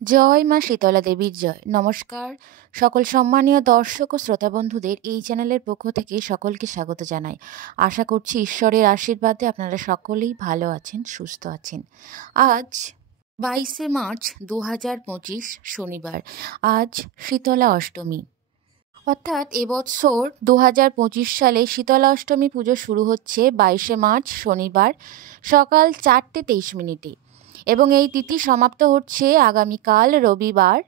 জয় মা শীতলা দেবীর জয়। নমস্কার সকল সম্মানীয় দর্শক ও শ্রোতা বন্ধুদের এই চ্যানেলের পক্ষ থেকে সকলকে স্বাগত জানাই। আশা করছি ঈশ্বরের আশীর্বাদে আপনারা সকলেই ভালো আছেন, সুস্থ আছেন। আজ 22শে মার্চ 2025 শনিবার। আজ শীতলা অষ্টমী, অর্থাৎ এবছর 2025 সালে শীতলা অষ্টমী পুজো শুরু হচ্ছে 22শে মার্চ শনিবার সকাল 4:23 এবং এই তিথি সমাপ্ত হচ্ছে আগামীকাল রবিবার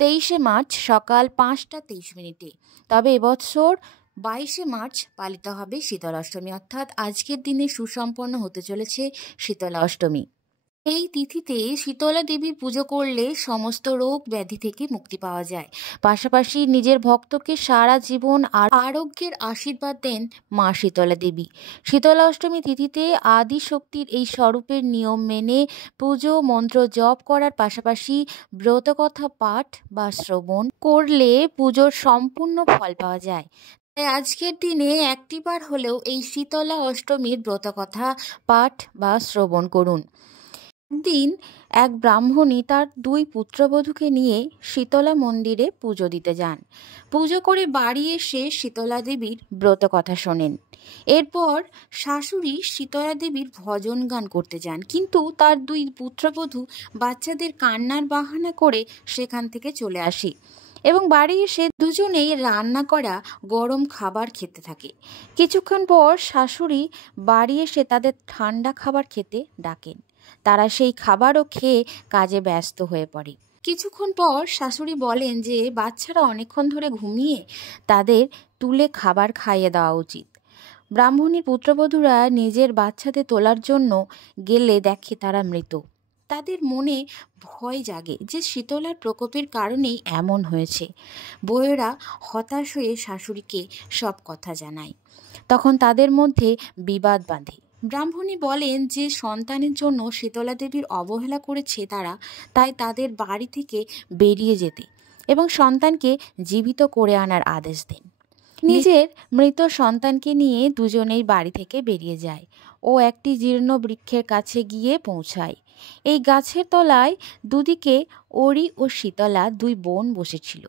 23শে মার্চ সকাল 5:23। তবে এবছর 22শে মার্চ পালিত হবে শীতলা অষ্টমী, অর্থাৎ আজকের দিনে সুসম্পন্ন হতে চলেছে শীতলা অষ্টমী। এই তিথিতে শীতলা দেবীর পুজো করলে সমস্ত রোগ ব্যাধি থেকে মুক্তি পাওয়া যায়। পাশাপাশি নিজের ভক্তকে সারা জীবন আরোগ্যের আশীর্বাদ দেন মা শীতলা দেবী। শীতলা অষ্টমী তিথিতে আদি শক্তির এই স্বরূপের নিয়ম মেনে পুজো মন্ত্র জপ করার পাশাপাশি ব্রতকথা পাঠ বা শ্রবণ করলে পুজোর সম্পূর্ণ ফল পাওয়া যায়। তাই আজকের দিনে একটিবার হলেও এই শীতলা অষ্টমীর ব্রতকথা পাঠ বা শ্রবণ করুন। একদিন এক ব্রাহ্মণী তার 2 পুত্রবধূকে নিয়ে শীতলা মন্দিরে পুজো দিতে যান। পুজো করে বাড়ি এসে শীতলা দেবীর ব্রত কথা শোনেন। এরপর শাশুড়ি শীতলা দেবীর ভজন গান করতে যান, কিন্তু তার 2 পুত্রবধূ বাচ্চাদের কান্নার বাহানা করে সেখান থেকে চলে আসে এবং বাড়ি এসে দুজনেই রান্না করা গরম খাবার খেতে থাকে। কিছুক্ষণ পর শাশুড়ি বাড়ি এসে তাদের ঠান্ডা খাবার খেতে ডাকেন। তারা সেই খাবারও খেয়ে কাজে ব্যস্ত হয়ে পড়ে। কিছুক্ষণ পর শাশুড়ি বলেন যে বাচ্চারা অনেকক্ষণ ধরে ঘুমিয়ে, তাদের তুলে খাবার খাইয়ে দেওয়া উচিত। ব্রাহ্মণীর পুত্রবধূরা নিজের বাচ্চাদের তোলার জন্য গেলে দেখে তারা মৃত। তাদের মনে ভয় জাগে যে শীতলার প্রকোপের কারণেই এমন হয়েছে। বউয়েরা হতাশ হয়ে শাশুড়িকে সব কথা জানায়। তখন তাদের মধ্যে বিবাদ বাঁধে। ব্রাহ্মণী বলেন যে সন্তানের জন্য শীতলা দেবীর অবহেলা করেছে তারা, তাই তাদের বাড়ি থেকে বেরিয়ে যেতে এবং সন্তানকে জীবিত করে আনার আদেশ দেন। নিজের মৃত সন্তানকে নিয়ে দুজনেই বাড়ি থেকে বেরিয়ে যায় ও একটি জীর্ণ বৃক্ষের কাছে গিয়ে পৌঁছায়। এই গাছের তলায় দুদিকে অরি ও শীতলা 2 বোন বসেছিল।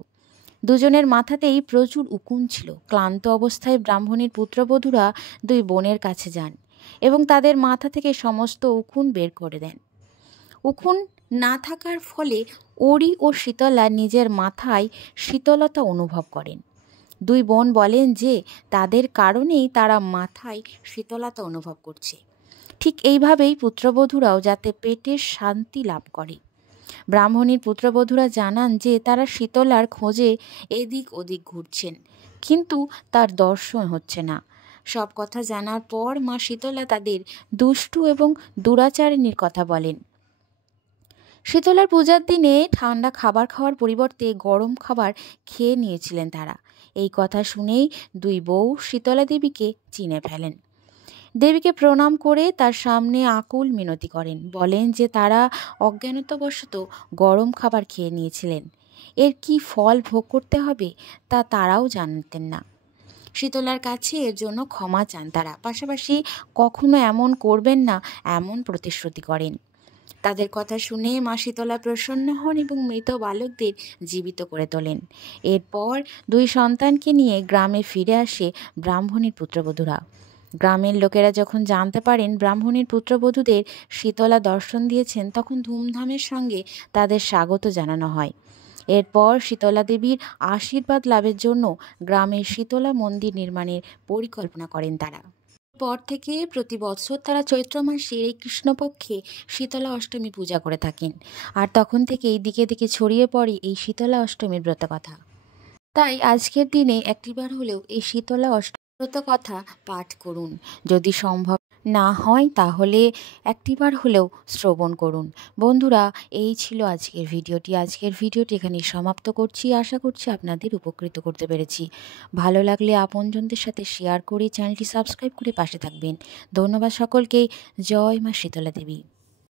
দুজনের মাথাতেই প্রচুর উকুন ছিল। ক্লান্ত অবস্থায় ব্রাহ্মণীর পুত্রবধূরা 2 বোনের কাছে যান এবং তাদের মাথা থেকে সমস্ত উকুন বের করে দেন। উকুন না থাকার ফলে অরি ও শীতলা নিজের মাথায় শীতলতা অনুভব করেন। 2 বোন বলেন যে তাদের কারণেই তারা মাথায় শীতলতা অনুভব করছে। ঠিক এইভাবেই পুত্রবধূরাও যাতে পেটের শান্তি লাভ করে। ব্রাহ্মণীর পুত্রবধূরা জানান যে তারা শীতলার খোঁজে এদিক ওদিক ঘুরছেন, কিন্তু তার দর্শন হচ্ছে না। সব কথা জানার পর মা শীতলা তাদের দুষ্টু এবং দুরাচারিণীর কথা বলেন। শীতলার পূজার দিনে ঠান্ডা খাবার খাওয়ার পরিবর্তে গরম খাবার খেয়ে নিয়েছিলেন তারা। এই কথা শুনেই 2 বউ শীতলা দেবীকে চিনে ফেলেন। দেবীকে প্রণাম করে তার সামনে আকুল মিনতি করেন। বলেন যে তারা অজ্ঞানতাবশত গরম খাবার খেয়ে নিয়েছিলেন। এর কি ফল ভোগ করতে হবে তা তারাও জানতেন না। শীতলার কাছে এর জন্য ক্ষমা চান তারা। পাশাপাশি কখনো এমন করবেন না এমন প্রতিশ্রুতি করেন। তাদের কথা শুনে মা শীতলা প্রসন্ন হন এবং মৃত বালকদের জীবিত করে তোলেন। এরপর 2 সন্তানকে নিয়ে গ্রামে ফিরে আসে ব্রাহ্মণীর পুত্রবধূরা। গ্রামের লোকেরা যখন জানতে পারেন ব্রাহ্মণীর পুত্রবধূদের শীতলা দর্শন দিয়েছেন, তখন ধুমধামের সঙ্গে তাদের স্বাগত জানানো হয়। এরপর শীতলা দেবীর আশীর্বাদ লাভের জন্য গ্রামে শীতলা মন্দির নির্মাণের পরিকল্পনা করেন তারা। পর থেকে প্রতি বছর তারা চৈত্র মাসের এই কৃষ্ণপক্ষে শীতলা অষ্টমী পূজা করে থাকেন। আর তখন থেকেই দিকে দিকে ছড়িয়ে পড়ে এই শীতলা অষ্টমীর ব্রতকথা। তাই আজকের দিনে একটিবার হলেও এই শীতলা অষ্টমী ব্রতকথা পাঠ করুন। যদি সম্ভব না হয় তাহলে একটিবার হলেও শ্রবণ করুন। বন্ধুরা, এই ছিল আজকের ভিডিওটি এখানেই সমাপ্ত করছি। আশা করছি আপনাদের উপকৃত করতে পেরেছি। ভালো লাগলে আপনজনদের সাথে শেয়ার করে চ্যানেলটি সাবস্ক্রাইব করে পাশে থাকবেন। ধন্যবাদ সকলকে। জয় মা শীতলা দেবী।